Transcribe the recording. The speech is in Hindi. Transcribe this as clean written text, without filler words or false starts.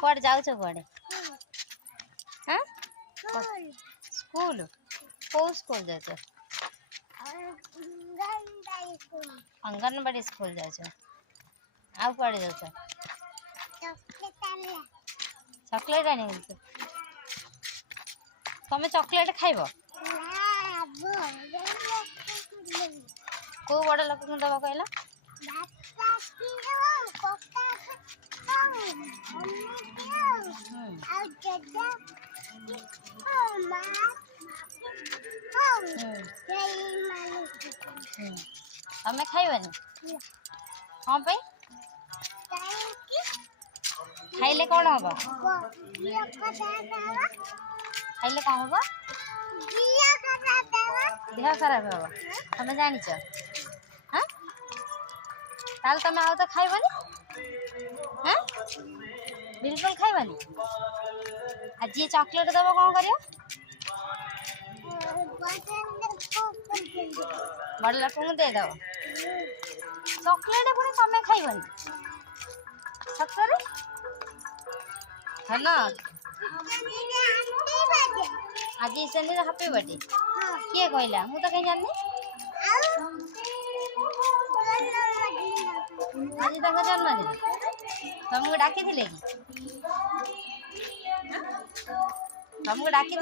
कुआडे जाऊ कुआडे हाँ स्कूल को स्कूल जाओ अंगनवाड़ी स्कूल जाओ आउ कुआडे जाओ चॉकलेट आनी तुम चॉकलेट खाइब को बड़ लोक दब कहला तमें खाइबनी हाँ पे खाइले कौन हम खाइले कौन हम देह खराब हम तुम जान हाँ ताल तुम आउ तो खाइबनी हाँ बिल्कुल खाइबनी आज जी चॉकलेट दब कौन कर बड़ लोक को दे दब चॉकलेट पुणी तुम खाइबनी सतरे है ना आज सेंडी हैप्पी बर्थडे किए कहला मु तो कहीं जानी आज तक जन्मदिन तुमको डाकी कि तुमको डाकी